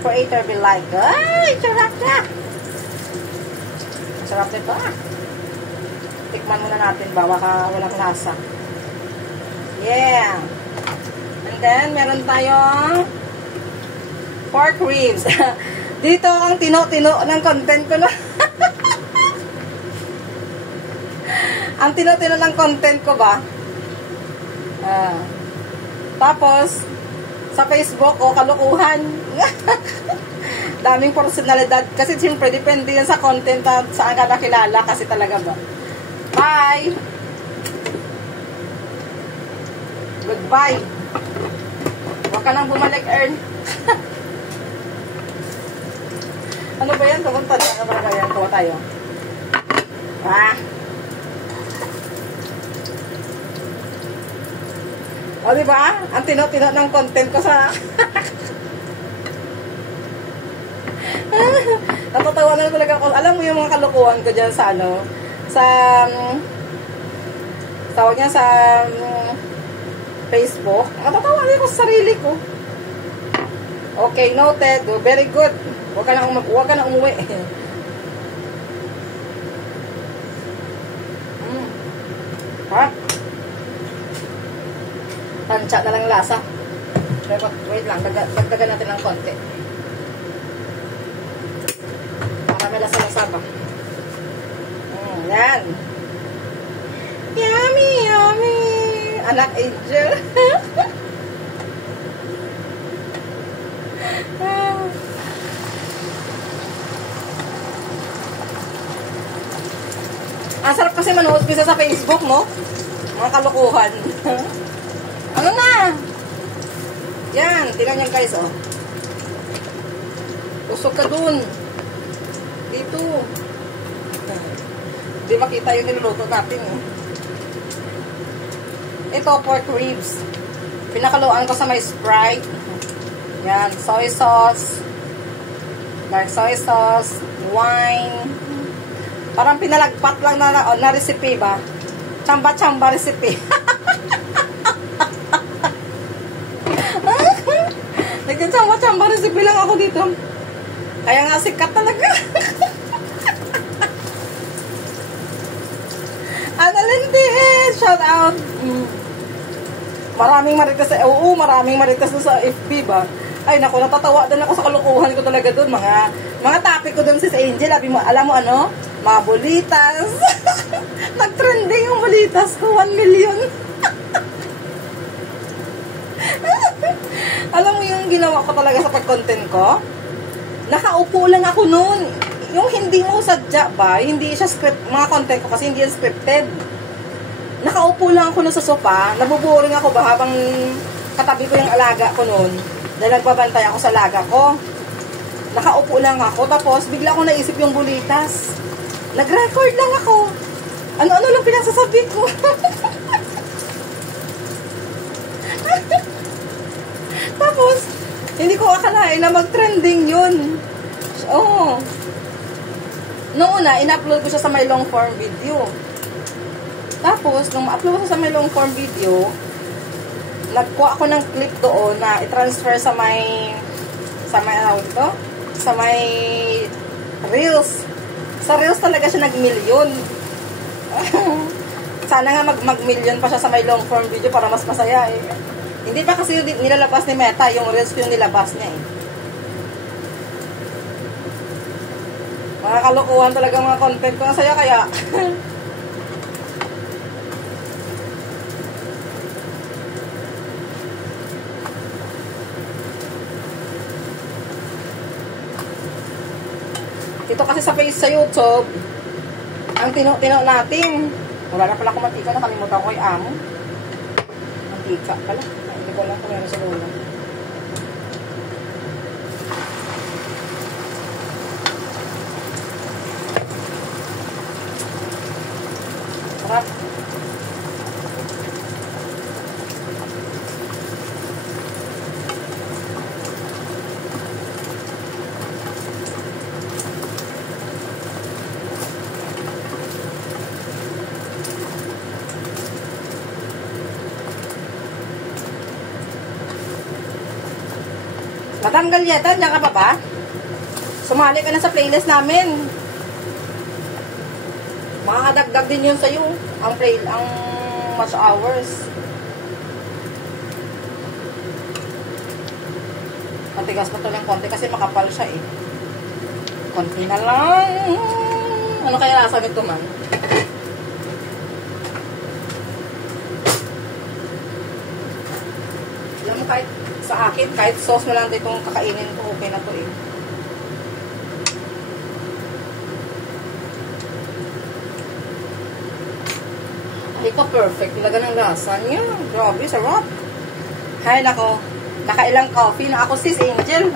creator be like, ay, sarap na! Sarap nito ah. Tikman muna natin ba, baka walang lasa. Yeah! And then, meron tayong pork ribs. Dito ang tino-tino ng content ko na. Ang tino-tino ng content ko ba? Tapos, sa Facebook ko, kalukuhan. Daming personalidad. Kasi siyempre, depende yan sa content at saan ka nakilala. Kasi talaga ba. Bye! Goodbye! Huwag ka nang bumalik, Ern. Ano ba yan? Pumunta na. Ano ba yan? Kuha tayo. O, diba? Ang tino-tino ng content ko sa... Natatawa na talaga ako. Alam mo yung mga kalukuhan ko dyan sa ano? Sa... tawag niya sa... Facebook. Natatawa na ako sa sarili ko. Okay, noted. Very good. Huwag ka na umuwi. Ha? Tansya na lang lasa. Wait lang, dagdagan natin ng konti. Para may lasa-lasa ba? Yan. Yummy, yummy. Anak Angel. Ang sarap kasi manood bisa sa Facebook mo. Mga kalukuhan. Ano na? Yan, tingnan yan guys, oh. Usok ka dun. Dito. Hindi makita yung niluluto natin, oh. Ito, pork ribs. Pinakaluan ko sa may Sprite. Yan, soy sauce. Dark soy sauce. Wine. Parang pinalagpat lang na recipe ba? Chamba-chamba recipe. Nagka-chamba-chamba recipe lang ako dito. Kaya nga sikat talaga. Analintihes! Shout out! Maraming marites sa... Oo, maraming marites sa FB ba? Ay, naku, natatawa din ako sa kalukuhan ko talaga doon. Mga topic ko doon si Angel. Alam mo ano? Mga bulitas. Nag-trending yung bulitas ko. 1 million. Alam mo yung ginawa ko talaga sa pag-content ko? Nakaupo lang ako noon. Yung hindi mo sadya ba? Hindi siya script. Mga content ko kasi hindi yan scripted. Nakaupo lang ako na sa sofa. Nabuboring ako ba habang katabi ko yung alaga ko noon. Dahil nagbabantay ako sa alaga ko. Nakaupo lang ako. Tapos bigla ko naisip yung bulitas. Nag-record lang ako. Ano-ano lang pinasasabi ko. Tapos, hindi ko akalain na mag-trending yun. Oo. Noong una, in-upload ko siya sa may long form video. Tapos, nung ma-upload ko sa may long form video, nagkuha ako ng clip doon na i-transfer sa may ano ito? Sa may Reels. Sa Reels talaga siya nag-million. Sana nga mag-million pa siya sa may long form video para mas masaya eh. Hindi pa kasi nilalabas ni Meta, yung Reels ko yung nilabas niya eh. Mga kalukuhan talaga mga content ko. Masaya kaya. Ito kasi sa YouTube, ang tino-tino natin. Wala na pala akong mantika, nakalimutan ko yung amo. Mantika pala. Hindi ko lang kung meron sa lula. Sarap. Madam Galyeta, diyan ka pa ba? Sumali ka na sa playlist namin. Makakadagdag din yun sa'yo. Ang match hours. Matigas pa ito ng konti kasi makapal siya eh. Konti na lang. Ano kaya lasa nito man? Alam mo, kahit sa akin, kahit sauce mo lang itong kakainin ko, okay na to eh. Ay ka, perfect. Talaga ng lasa niya. Grabe, sarap. Hay nako. Nakailang coffee na ako, sis Angel.